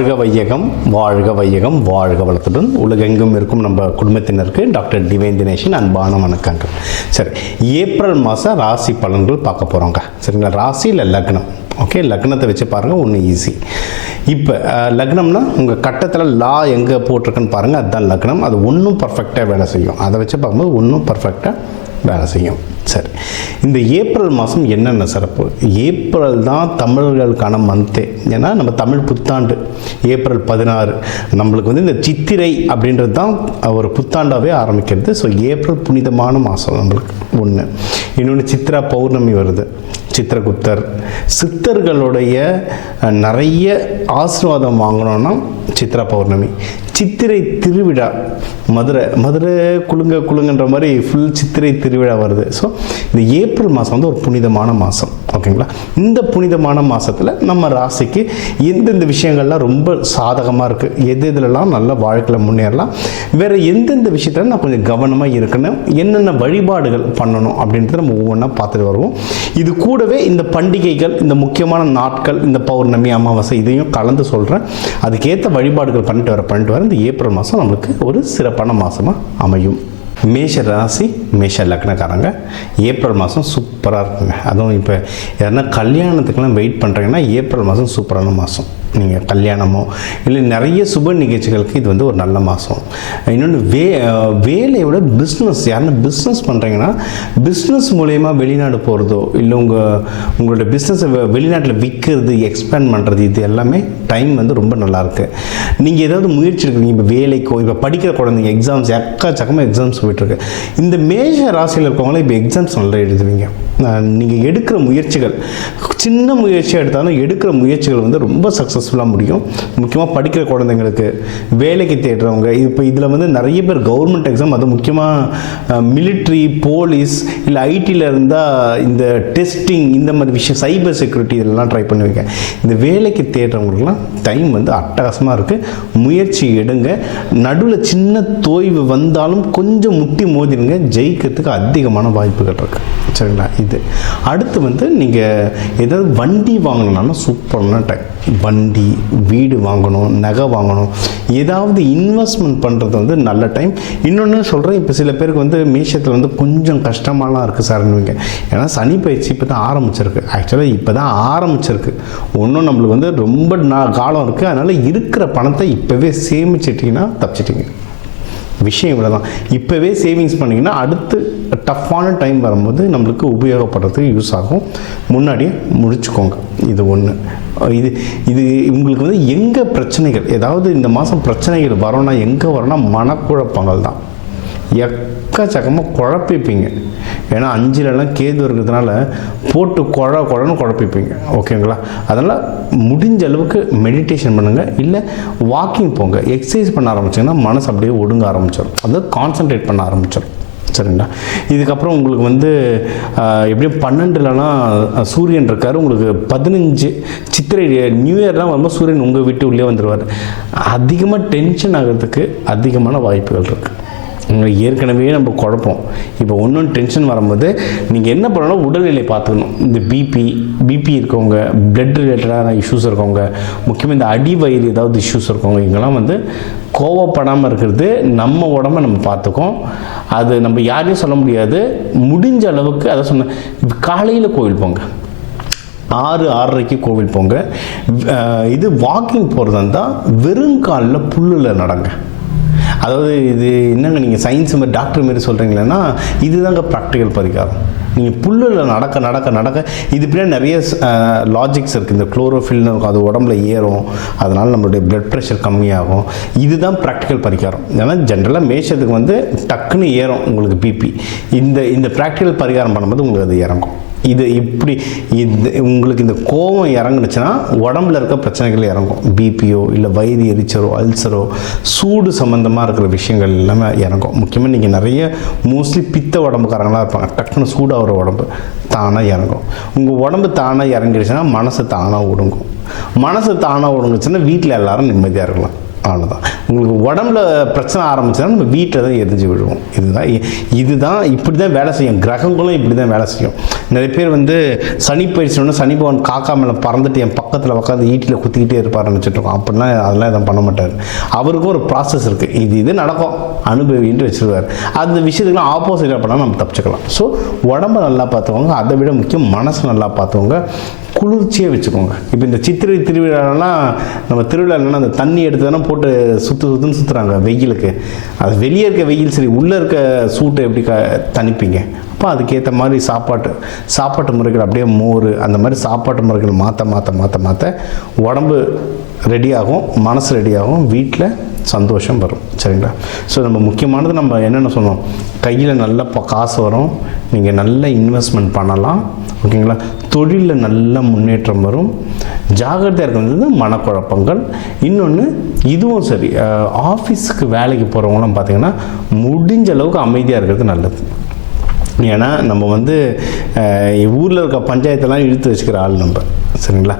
வாழ்க வையகம், வாழ்க வையகம், வாழ்க வளத்துடன் உலகெங்கும் இருக்கும் நம்ம குடும்பத்தினருக்கு டாக்டர் டிவைன் தினேஷன் அன்பான வணக்கங்கள். சரி, ஏப்ரல் மாதம் ராசி பலன்கள் பார்க்க போகிறோங்க. சரிங்களா? ராசி இல்லை லக்னம். ஓகே, லக்னத்தை வச்சு பாருங்கள், ஒன்று ஈஸி. இப்போ லக்னம்னா உங்கள் கட்டத்தில் லா எங்கே போட்டிருக்குன்னு பாருங்கள், அதுதான் லக்னம். அது ஒன்றும் பர்ஃபெக்டாக வேலை செய்யும். அதை வச்சு பார்க்கும்போது ஒன்றும் பர்ஃபெக்டாக வேலை செய்யும். சரி, இந்த ஏப்ரல் மாதம் என்னென்ன சிறப்பு? ஏப்ரல் தான் தமிழர்களுக்கான மந்த்தே. ஏன்னா நம்ம தமிழ் புத்தாண்டு ஏப்ரல் 16. நம்மளுக்கு வந்து இந்த சித்திரை அப்படின்றது தான் ஒரு புத்தாண்டாகவே ஆரம்பிக்கிறது. ஸோ ஏப்ரல் புனிதமான மாதம் நம்மளுக்கு ஒன்று. இன்னொன்று சித்ரா பௌர்ணமி வருது, சித்திரகுப்தர். சித்தர்களுடைய நிறைய ஆசீர்வாதம் வாங்கணும்னா சித்ரா பௌர்ணமி. சித்திரை திருவிழா, மதுரை குலுங்கன்ற மாதிரி ஃபுல் சித்திரை திருவிழா வருது. ஸோ இந்த ஏப்ரல் மாதம் வந்து ஒரு புனிதமான மாதம். ஓகேங்களா? இந்த புனிதமான மாதத்தில் நம்ம ராசிக்கு எந்தெந்த விஷயங்கள்லாம் ரொம்ப சாதகமாக இருக்குது, எதுலலாம் நல்ல வாழ்க்கையில் முன்னேறலாம், வேறு எந்தெந்த விஷயத்தில் நான் கொஞ்சம் கவனமாக இருக்கணும், என்னென்ன வழிபாடுகள் பண்ணணும் அப்படின்றத நம்ம ஒவ்வொன்றா பார்த்துட்டு வருவோம். இது கூடவே இந்த பண்டிகைகள், இந்த முக்கியமான நாட்கள், இந்த பௌர்ணமி, அமாவாசை இதையும் கலந்து சொல்கிறேன். அதுக்கேற்ற வழிபாடுகள் பண்ணிட்டு வர இந்த ஏப்ரல் மாதம் நம்மளுக்கு ஒரு சிறப்பான மாதமாக அமையும். மேஷ ராசி, மேஷ லக்னக்காரங்க ஏப்ரல் மாதம் சூப்பராக இருக்குங்க. அதுவும் இப்போ யாருன்னா கல்யாணத்துக்கெல்லாம் வெயிட் பண்ணுறீங்கன்னா ஏப்ரல் மாதம் சூப்பரான மாதம். நீங்கள் கல்யாணமோ இல்லை நிறைய சுப நிகழ்ச்சிகளுக்கு இது வந்து ஒரு நல்ல மாதம். இன்னொன்று வேலையோட பிஸ்னஸ், யாருன்னா பிஸ்னஸ் பண்ணுறீங்கன்னா பிஸ்னஸ் மூலயமா வெளிநாடு போகிறதோ இல்லை உங்களோட பிஸ்னஸை வெளிநாட்டில் விற்கிறது, எக்ஸ்பேண்ட் பண்ணுறது, இது எல்லாமே டைம் வந்து ரொம்ப நல்லாயிருக்கு. நீங்கள் ஏதாவது முயற்சி எடுக்கிறீங்க, இப்போ வேலைக்கோ, இப்போ படிக்கிற குழந்தைங்க எக்ஸாம்ஸ் எக்கச்சக்கமாக எக்ஸாம்ஸ் போய்ட்டுருக்கு. இந்த மேஷ ராசியில் இருக்கவங்களாம் இப்போ எக்ஸாம்ஸ் நல்லா எழுதுவீங்க. நீங்கள் எடுக்கிற முயற்சிகள், சின்ன முயற்சியாக எடுத்தாலும் எடுக்கிற முயற்சிகள் வந்து ரொம்ப சக்ஸஸ்ஃபுல்லாக முடியும். முக்கியமாக படிக்கிற குழந்தைங்களுக்கு, வேலைக்கு தேடுறவங்க, இப்போ இதில் வந்து நிறைய பேர் கவர்மெண்ட் எக்ஸாம், அது முக்கியமாக மிலிட்ரி, போலீஸ் இல்லை ஐடியில் இருந்தால் இந்த டெஸ்டிங், இந்த மாதிரி விஷயம், சைபர் செக்யூரிட்டி இதெல்லாம் ட்ரை பண்ணுவீங்க. இந்த வேலைக்கு தேடுறவங்களுக்குலாம் டைம் வந்து அட்டகாசமாக இருக்குது. முயற்சி எடுங்க. நடுவில் சின்ன தோய்வு வந்தாலும் கொஞ்சம் முட்டி மோதிடுங்க, ஜெயிக்கிறதுக்கு அதிகமான வாய்ப்புகள் இருக்குது. சரிங்களா? இது அடுத்து வந்து நீங்கள் ஏதாவது வண்டி வாங்கணும்னா சூப்பரான டைம். வண்டி, வீடு வாங்கணும், நகை வாங்கணும், ஏதாவது இன்வெஸ்ட்மெண்ட் பண்ணுறது வந்து நல்ல டைம். இன்னொன்று சொல்கிறேன், இப்போ சில பேருக்கு வந்து மேஷத்தில் வந்து கொஞ்சம் கஷ்டமாலாம் இருக்குது சார்னுவீங்க. ஏன்னா சனி பயிற்சி இப்போ தான் ஆரம்பிச்சிருக்கு. ஆக்சுவலாக இப்போ தான் ஆரம்பிச்சிருக்கு. ஒன்றும் நம்மளுக்கு வந்து ரொம்ப காலம் இருக்குது. அதனால் இருக்கிற பணத்தை இப்போவே சேமிச்சிட்டிங்கன்னா தப்பிச்சிட்டிங்க. விஷயம் இவ்வளோ தான். இப்போவே சேவிங்ஸ் பண்ணிங்கன்னா அடுத்து டஃப்பான டைம் வரும்போது நம்மளுக்கு உபயோகப்படுறதுக்கு யூஸ் ஆகும். முன்னாடியே முடிச்சுக்கோங்க. இது ஒன்று. இது உங்களுக்கு வந்து எங்கே பிரச்சனைகள், ஏதாவது இந்த மாதம் பிரச்சனைகள் வரோன்னா எங்கே வரோன்னா மனக்குழப்பங்கள் தான். எக்கச்சக்கமாக குழப்பிப்பீங்க. ஏன்னா 5லலாம் கேது இருக்கிறதுனால போட்டு குழன்னு குழப்பிப்பீங்க. ஓகேங்களா? அதனால் முடிஞ்ச அளவுக்கு மெடிடேஷன் பண்ணுங்கள், இல்லை வாக்கிங் போங்க. எக்ஸசைஸ் பண்ண ஆரம்பிச்சிங்கன்னா மனசு அப்படியே ஒடுங்க ஆரம்பிச்சிடும், அதாவது கான்சன்ட்ரேட் பண்ண ஆரம்பிச்சிடும். சரிங்களா? இதுக்கப்புறம் உங்களுக்கு வந்து எப்படியும் 12லலாம் சூரியன் இருக்கார். உங்களுக்கு 15 சித்திரை நியூ இயர்லாம் வரும்போது சூரியன் உங்கள் வீட்டு உள்ளே வந்துடுவார். அதிகமாக டென்ஷன் ஆகிறதுக்கு அதிகமான வாய்ப்புகள் இருக்குது. ஏற்கனவே நம்ம குழப்பம், இப்போ ஒன்றும் டென்ஷன் வரும்போது நீங்கள் என்ன பண்ணணும், உடல்நிலை பார்த்துக்கணும். இந்த பிபி இருக்கவங்க, பிளட் ரிலேட்டடான இஷ்யூஸ் இருக்கவங்க, முக்கியமாக இந்த அடிவயிறு ஏதாவது இஷ்யூஸ் இருக்கவங்க, இங்கெல்லாம் வந்து கோவப்படாமல் இருக்கிறது, நம்ம உடம்பை நம்ம பார்த்துக்கோம். அது நம்ம யாரையும் சொல்ல முடியாது. முடிஞ்ச அளவுக்கு அதை சொன்ன, காலையில் கோவில் போங்க, 6-6:30 கோவில் போங்க. இது வாக்கிங் போகிறதா இருந்தால் வெறுங்காலில் புல்லில் நடங்க. அதாவது இது என்னங்க நீங்கள் சயின்ஸ் மாதிரி டாக்டர் மாரி சொல்கிறீங்களேன்னா இதுதாங்க ப்ராக்டிக்கல் பரிகாரம். நீங்கள் புல்லில் நடக்க இது பின்னாடி நிறைய லாஜிக்ஸ் இருக்குது. இந்த குளோரோஃபில்னு இருக்கும், அது உடம்புல ஏறும், அதனால் நம்மளுடைய பிளட் ப்ரெஷர் கம்மியாகும். இதுதான் ப்ராக்டிக்கல் பரிகாரம். ஏன்னா ஜென்ரலாக மேஷத்துக்கு வந்து டக்குன்னு ஏறும் உங்களுக்கு பிபி. இந்த ப்ராக்டிக்கல் பரிகாரம் பண்ணும்போது உங்களுக்கு அது இறங்கும். இது இப்படி உங்களுக்கு இந்த கோபம் இறங்குனுச்சுன்னா உடம்புல இருக்க பிரச்சனைகள் இறங்கும். பிபியோ இல்லை வயிறு எரிச்சலோ, அல்சரோ, சூடு சம்மந்தமாக இருக்கிற விஷயங்கள் எல்லாமே இறங்கும். முக்கியமாக நீங்கள் நிறைய மோஸ்ட்லி பித்த உடம்புக்காரங்களாக இருப்பாங்க. டக்குன்னு சூடாகிற உடம்பு தானாக இறங்கும். உங்கள் உடம்பு தானாக இறங்கிடுச்சுன்னா மனசு தானாக ஒடுங்கும். மனசு தானாக ஒடுங்குச்சுன்னா வீட்டில் எல்லோரும் நிம்மதியாக இருக்கலாம். அவ்வளோதான். உங்களுக்கு உடம்புல பிரச்சனை ஆரம்பிச்சதுன்னா நம்ம வீட்டில் தான் எரிஞ்சு விடுவோம். இதுதான் இப்படி தான் வேலை செய்யும். கிரகங்களும் இப்படி தான் வேலை செய்யும். நிறைய பேர் வந்து சனி பயிற்சினோன்னா சனி பகவான் காக்கா மேலே பறந்துட்டு என் பக்கத்தில் உட்காந்து ஈட்டில் குத்திக்கிட்டே இருப்பார்னு வச்சுட்ருக்கோம். அப்படிலாம் அதெல்லாம் எதுவும் பண்ண மாட்டார். அவருக்கும் ஒரு ப்ராசஸ் இருக்குது. இது நடக்கும் அனுபவின்ட்டு வச்சுருவார். அந்த விஷயத்துக்குலாம் ஆப்போசிட்டாக பண்ணால் நம்ம தப்பிச்சுக்கலாம். ஸோ உடம்பை நல்லா பார்த்துக்கோங்க. அதை விட முக்கியம் மனசை நல்லா பார்த்துக்கோங்க. குளிர்ச்சியாக வச்சுக்கோங்க. இப்போ இந்த சித்திரை திருவிழாலாம் நம்ம திருவிழாலாம் அந்த தண்ணி எடுத்து தானே போட்டு சுற்றுன்னு சுற்றுறாங்க வெயிலுக்கு. அது வெளியே இருக்க வெயில் சரி, உள்ளே இருக்க சூட்டை எப்படி தணிப்பீங்க? அப்போ அதுக்கேற்ற மாதிரி சாப்பாட்டு முறைகள் அப்படியே மோர் அந்த மாதிரி சாப்பாட்டு முறைகள் மாற்ற உடம்பு ரெடியாகும், மனசு ரெடியாகும், வீட்டில் சந்தோஷம் வரும். சரிங்களா? ஸோ நம்ம முக்கியமானது நம்ம என்னென்ன சொன்னோம், கையில் நல்ல காசு வரும், நீங்கள் நல்ல இன்வெஸ்ட்மெண்ட் பண்ணலாம். ஓகேங்களா? தொழிலில் நல்ல முன்னேற்றம் வரும். ஜாகிரதையாக இருக்கிறது மனக்குழப்பங்கள். இன்னொன்று இதுவும் சரி, ஆஃபீஸுக்கு வேலைக்கு போகிறவங்களாம் பார்த்திங்கன்னா முடிஞ்ச அளவுக்கு அமைதியாக இருக்கிறது நல்லது. ஏன்னா நம்ம வந்து ஊரில் இருக்க பஞ்சாயத்தெல்லாம் இழுத்து வச்சுக்கிற ஆள் நம்ம. சரிங்களா?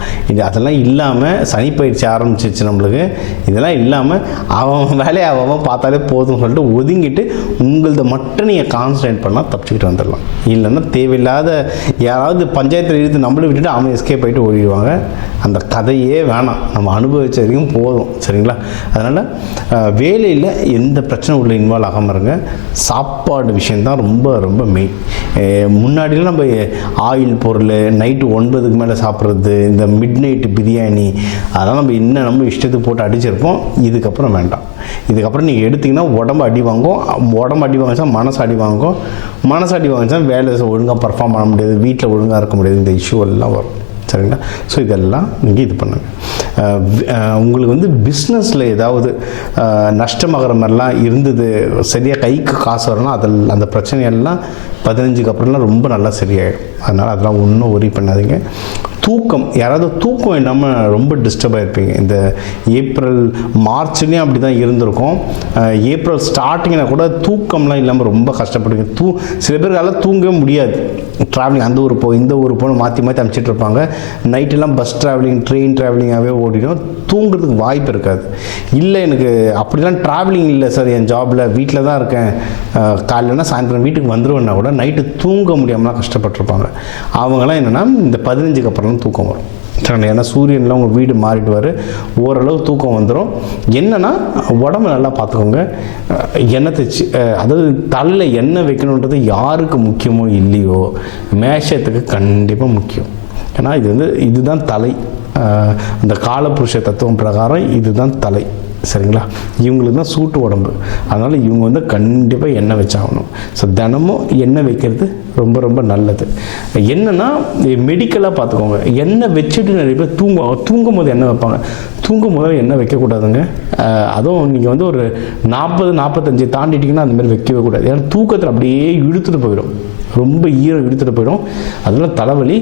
அதெல்லாம் இல்லாமல் சனி பயிற்சி ஆரம்பிச்சிச்சு நம்மளுக்கு. இதெல்லாம் இல்லாமல் அவன் வேலையை அவன் பார்த்தாலே போதும்னு சொல்லிட்டு ஒதுங்கிட்டு உங்களது மட்டும் நீங்கள் கான்சன்ட்ரேட் பண்ணால் தப்பிச்சுக்கிட்டு வந்துடலாம். இல்லைன்னா தேவையில்லாத யாராவது பஞ்சாயத்தில் இழுத்து நம்மளும் விட்டுட்டு அவன் எஸ்கேப் ஆகிட்டு ஓடிடுவாங்க. அந்த கதையே வேணாம், நம்ம அனுபவிச்ச வரைக்கும் போதும். சரிங்களா? அதனால் வேலையில் எந்த பிரச்சனை உள்ள இன்வால்வ் ஆகாமல் இருங்க. சாப்பாடு விஷயந்தான் ரொம்ப ரொம்ப மெயின். முன்னாடிலாம் நம்ம ஆயில் பொருள் நைட்டு 9க்கு மேலே சாப்பிட்றது, இந்த மிட் நைட்டு பிரியாணி, அதெல்லாம் நம்ம இஷ்டத்துக்கு போட்டு அடிச்சிருப்போம். இதுக்கப்புறம் வேண்டாம். இதுக்கப்புறம் நீங்கள் எடுத்திங்கன்னா உடம்பு அடி வாங்கிச்சா மனசு அடி வாங்கிச்சா வேலை ஒழுங்காக பர்ஃபார்ம் பண்ண முடியாது, வீட்டில் ஒழுங்காக இருக்க முடியாது. இந்த இஷ்யூ எல்லாம் வரும். சரிங்களா? ஸோ இதெல்லாம் நீங்கள் இது பண்ணுங்கள். உங்களுக்கு வந்து பிஸ்னஸில் ஏதாவது நஷ்டமாகிற மாதிரிலாம் இருந்தது, சரியாக கைக்கு காசு வரலாம், அந்த பிரச்சனையெல்லாம் 15க்கு அப்புறம்லாம் ரொம்ப நல்லா சரியாயிடும். அதனால் அதெல்லாம் ஒன்றும் ஒரி பண்ணாதீங்க. தூக்கம், யாராவது தூக்கம் இல்லாமல் ரொம்ப டிஸ்டர்ப் ஆகிருப்பீங்க. இந்த ஏப்ரல் மார்ச்லேயும் அப்படி தான் இருந்திருக்கும். ஏப்ரல் ஸ்டார்டிங்கில் கூட தூக்கம்லாம் இல்லாமல் ரொம்ப கஷ்டப்படுவீங்க. சில பேருக்கால தூங்கவே முடியாது. ட்ராவலிங் அந்த ஊர் இந்த ஊர் போகணும் மாற்றி அமைச்சிட்டு இருப்பாங்க. நைட்டெல்லாம் பஸ் ட்ராவலிங் ட்ரெயின் ட்ராவலிங்காகவே ஓடிடும். தூங்குறதுக்கு வாய்ப்பு இருக்காது. இல்லை எனக்கு அப்படிலாம் ட்ராவலிங் இல்லை சார், என் ஜாபில் வீட்டில் தான் இருக்கேன், காலையிலனா சாயந்தரம் வீட்டுக்கு வந்துடுவேன்னா கூட நைட்டு தூங்க முடியாமலாம் கஷ்டப்பட்டுருப்பாங்க. அவங்களாம் என்னென்னா இந்த 15க்கு அப்புறம் தூக்கம் வரும். ஏன்னா சூரியனில் உங்கள் வீடு மாறிடுவார், ஓரளவு தூக்கம் வந்துடும். என்னென்னா உடம்பு நல்லா பார்த்துக்கோங்க. எண்ணெய் தேய்ச்சி, அதாவது தலையில் எண்ணெய் வைக்கணுன்றது யாருக்கு முக்கியமோ இல்லையோ மேஷத்துக்கு கண்டிப்பாக முக்கியம். ஏன்னா இதுதான் தலை. அந்த காலபுருஷ தத்துவம் பிரகாரம் இதுதான் தலை. சரிங்களா? இவங்களுக்கு தான் சூட்டு உடம்பு. அதனால் இவங்க கண்டிப்பாக எண்ணெய் வச்சாகணும். ஸோ தினமும் எண்ணெய் வைக்கிறது ரொம்ப ரொம்ப நல்லது. என்னென்னா மெடிக்கலாக பார்த்துக்கோங்க. எண்ணெய் வச்சுட்டு நிறைய பேர் தூங்கும் போது எண்ணெய் வைப்பாங்க. தூங்கும் போது எண்ணெய் வைக்கக்கூடாதுங்க. அதுவும் நீங்கள் ஒரு 40-45 தாண்டிட்டிங்கன்னா அந்தமாதிரி வைக்கவே கூடாது. ஏன்னா தூக்கத்தில் அப்படியே இழுத்துட்டு போயிடும், ரொம்ப ஈரம் இழுத்துட்டு போயிடும். அதெல்லாம் தலைவலி.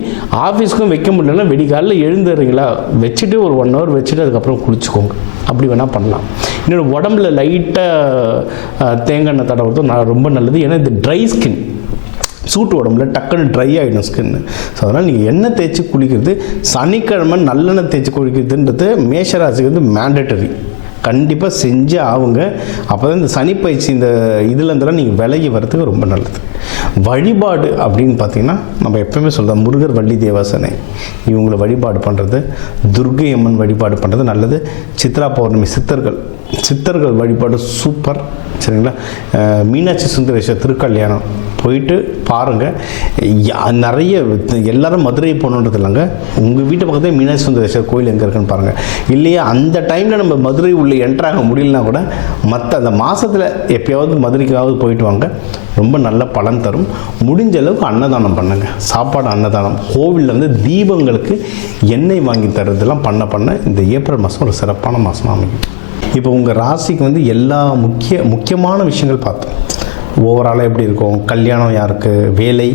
ஆஃபீஸ்க்கும் வைக்க முடியலன்னா வெடிக்காலில் எழுந்துறீங்களா வச்சுட்டு ஒரு 1 hour வச்சுட்டு அதுக்கப்புறம் குளிச்சுக்கோங்க. அப்படி வேணால் பண்ணலாம். இன்னொரு உடம்புல லைட்டாக தேங்காய் எண்ணெய் தடவுறது ரொம்ப நல்லது. ஏன்னா இது ட்ரை ஸ்கின், சூட்டு உடம்புல டக்குன்னு ட்ரை ஆகிடும் ஸ்கின்னு. ஸோ அதனால் நீங்கள் எண்ணெய் தேய்ச்சி குளிக்கிறது, சனிக்கிழமை நல்லெண்ணெய் தேய்ச்சி குளிக்கிறதுன்றது மேஷராசிக்கு மேண்டட்டரி. கண்டிப்பாக செஞ்சு ஆகுங்க. அப்போ தான் இந்த சனிப்பயிற்சி இந்த இதுலேருந்துலாம் நீங்கள் விலகி வர்றதுக்கு ரொம்ப நல்லது. வழிபாடு அப்படின்னு பார்த்திங்கன்னா நம்ம எப்பவுமே சொல்கிறோம், முருகர் வள்ளி தேவாசனை இவங்களை வழிபாடு பண்ணுறது, துர்க்கை அம்மன் வழிபாடு பண்ணுறது நல்லது. சித்ரா பௌர்ணமி சித்தர்கள் வழிபாடு சூப்பர். சரிங்களா? மீனாட்சி சுந்தரேஸ்வர் திருக்கல்யாணம் போயிட்டு பாருங்கள். நிறைய எல்லாரும் மதுரை போகணுன்றது இல்லைங்க, உங்கள் வீட்டு பக்கத்தில் மீனாட்சி சுந்தரேஸ்வர் கோயில் எங்கே இருக்குன்னு பாருங்கள். இல்லையா அந்த டைமில் நம்ம மதுரை உள்ளே என்ட்ராக முடியலனா கூட மற்ற அந்த மாதத்தில் எப்போயாவது மதுரைக்காவது போயிட்டு வாங்க, ரொம்ப நல்ல பலன் தரும். முடிஞ்ச அளவுக்கு அன்னதானம் பண்ணுங்கள். சாப்பாடு அன்னதானம், கோவிலில் தீபங்களுக்கு எண்ணெய் வாங்கி தர்றதெல்லாம் பண்ண இந்த ஏப்ரல் மாதம் ஒரு சிறப்பான மாதமாக அமையும். இப்போ உங்கள் ராசிக்கு எல்லா முக்கியமான விஷயங்கள் பார்த்தோம். ஓவராலாக எப்படி இருக்கும், கல்யாணம் யாருக்கு, வேலை,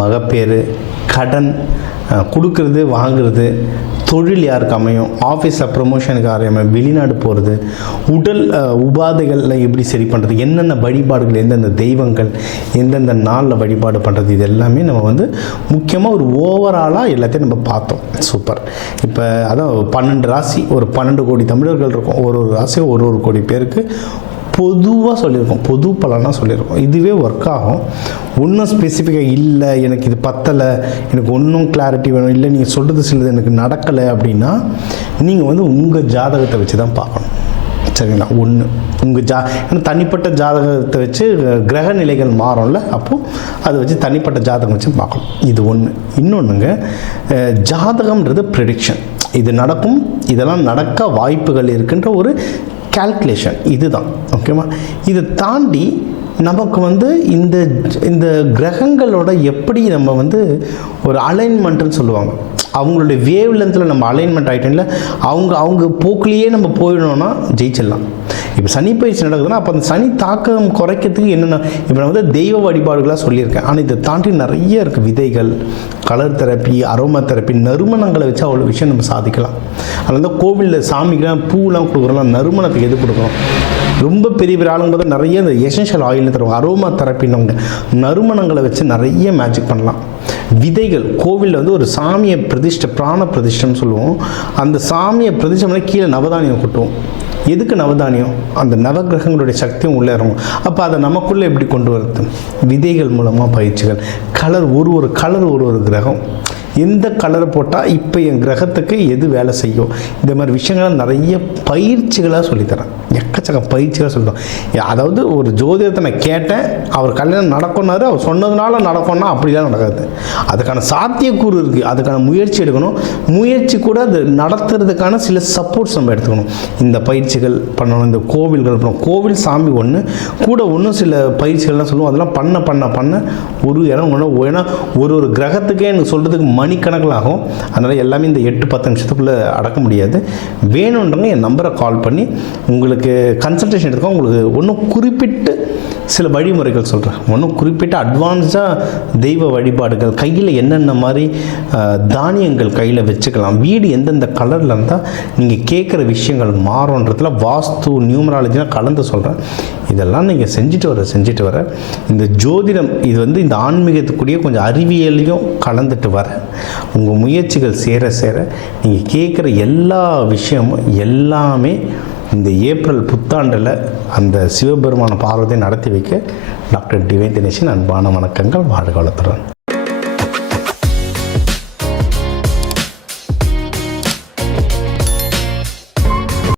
மகப்பேறு, கடன், கொடுக்கறது வாங்குறது, தொழில் யாருக்கு அமையும், ஆஃபீஸில் ப்ரொமோஷனுக்கு அமையும், வெளிநாடு போகிறது, உடல் உபாதைகளில் எப்படி சரி பண்ணுறது, என்னென்ன வழிபாடுகள், எந்தெந்த தெய்வங்கள் எந்தெந்த நாளில் வழிபாடு பண்ணுறது, இது எல்லாமே நம்ம வந்து முக்கியமாக ஒரு ஓவராலாக எல்லாத்தையும் நம்ம பார்த்தோம். சூப்பர். இப்போ அதான் 12 ராசி, ஒரு 12 கோடி தமிழர்கள் இருக்கும். ஒரு ராசி ஒரு கோடி பேருக்கு பொதுவாக சொல்லியிருக்கோம், பொது பலனாக சொல்லியிருக்கோம். இதுவே ஒர்க் ஆகும். ஒன்றும் ஸ்பெசிஃபிக்காக இல்லை, எனக்கு இது பத்தலை, எனக்கு ஒன்றும் கிளாரிட்டி வேணும், இல்லை நீங்கள் சொல்கிறது சிலது எனக்கு நடக்கலை அப்படின்னா நீங்கள் வந்து உங்கள் ஜாதகத்தை வச்சு தான் பார்க்கணும். சரிங்களா? ஒன்று உங்கள் ஏன்னா தனிப்பட்ட ஜாதகத்தை வச்சு கிரக நிலைகள் மாறும்ல, அப்போது அதை வச்சு தனிப்பட்ட ஜாதகம் வச்சு பார்க்கணும். இது ஒன்று. இன்னொன்றுங்க, ஜாதகம்ன்றது ப்ரெடிக்ஷன். இது நடக்கும், இதெல்லாம் நடக்க வாய்ப்புகள் இருக்குன்ற ஒரு கால்குலேஷன், இதுதான். ஓகேவா? இதை தாண்டி நமக்கு வந்து இந்த இந்த கிரகங்களோட எப்படி நம்ம வந்து ஒரு அலைன்மெண்ட்டுன்னு சொல்லுவாங்க, அவங்களுடைய வேவ் லென்த்தில் நம்ம அலைன்மெண்ட் ஆகிட்டோம்ல, அவங்க போக்குலேயே நம்ம போயிடணும்னா ஜெயிச்சிடலாம். இப்போ சனி பயிற்சி நடக்குதுன்னா அப்போ அந்த சனி தாக்கம் குறைக்கிறதுக்கு என்னென்ன, இப்போ நான் வந்து தெய்வ வழிபாடுகளாக சொல்லியிருக்கேன். ஆனால் இதை தாண்டி நிறைய இருக்குது. விதைகள், கலர் தெரப்பி, அரோமா தெரப்பி, நறுமணங்களை வச்சு அவ்வளோ விஷயம் நம்ம சாதிக்கலாம். அதனால தான் கோவிலில் சாமிக்கெலாம் பூலாம் கொடுக்குறோம், நறுமணத்துக்கு எது கொடுக்குறோம். ரொம்ப பெரிய ஆளுங்க பார்த்தா நிறைய இந்த எசென்ஷியல் ஆயில்னு தருவாங்க, அரோமா தெரப்பின்னு நறுமணங்களை வச்சு நிறைய மேஜிக் பண்ணலாம். விதைகள், கோவிலில் வந்து ஒரு சாமியை பிரதிஷ்டை, பிராண பிரதிஷ்டைன்னு சொல்லுவோம். அந்த சாமியை பிரதிஷ்டை பண்ணி கீழே நவதானியம் கொட்டுவோம். எதுக்கு நவதானியம்? அந்த நவகிரகங்களுடைய சக்தியும் உள்ளே இறங்கும். அப்போ அதை நமக்குள்ளே எப்படி கொண்டு வரது? விதைகள் மூலமாக பயிற்சிகள். கலர், ஒரு கலர் ஒரு கிரகம், எந்த கலரை போட்டால் இப்போ என் கிரகத்துக்கு எது வேலை செய்யும், இந்த மாதிரி விஷயங்களை நிறைய பயிற்சிகளாக சொல்லித்தரேன். எக்கச்சக்க பயிற்சிகளாக சொல்லிட்டோம். அதாவது ஒரு ஜோதிடத்தை நான் கேட்டேன், அவர் கல்யாணம் நடக்கும்னாரு, அவர் சொன்னதுனால நடக்கும்னா அப்படிலாம் நடக்காது. அதுக்கான சாத்தியக்கூறு இருக்குது, அதுக்கான முயற்சி எடுக்கணும். முயற்சி கூட அது நடத்துறதுக்கான சில சப்போர்ட்ஸ் நம்ம எடுத்துக்கணும். இந்த பயிற்சிகள் பண்ணணும், இந்த கோவில்கள் பண்ணணும். கோவில் சாமி ஒன்று கூட ஒன்றும் சில பயிற்சிகள்லாம் சொல்லுவோம். அதெல்லாம் பண்ண ஒரு இடம் ஒன்று, ஏன்னா ஒரு கிரகத்துக்கே எனக்கு சொல்கிறதுக்கு மணிக்கணக்கில் ஆகும். அதனால் எல்லாமே இந்த 8-10 நிமிஷத்துக்குள்ளே அடக்க முடியாது. வேணுன்றவங்க என் நம்பரை கால் பண்ணி உங்களுக்கு கன்சல்டேஷன் எடுத்துக்கோ. உங்களுக்கு ஒன்றும் குறிப்பிட்டு சில வழிமுறைகள் சொல்கிறேன், ஒன்றும் குறிப்பிட்ட அட்வான்ஸாக தெய்வ வழிபாடுகள், கையில் என்னென்ன மாதிரி தானியங்கள் கையில் வச்சுக்கலாம், வீடு எந்தெந்த கலரில் இருந்தால் நீங்கள் கேட்குற விஷயங்கள் மாறுன்றதுல வாஸ்து நியூமராலஜிலாம் கலந்து சொல்கிறேன். இதெல்லாம் நீங்கள் செஞ்சுட்டு வர இந்த ஜோதிடம், இது வந்து இந்த ஆன்மீகத்துக்குரிய கொஞ்சம் அறிவியலையும் கலந்துட்டு வர உங்கள் முயற்சிகள் சேர நீங்கள் கேட்குற எல்லா விஷயமும் எல்லாமே இந்த ஏப்ரல் புத்தாண்டில் அந்த சிவபெருமான பார்வதியை நடத்தி வைக்க டாக்டர் டிவைன் தினேஷன் அன்பான வணக்கங்கள். வாழ்க வளத்துடன்.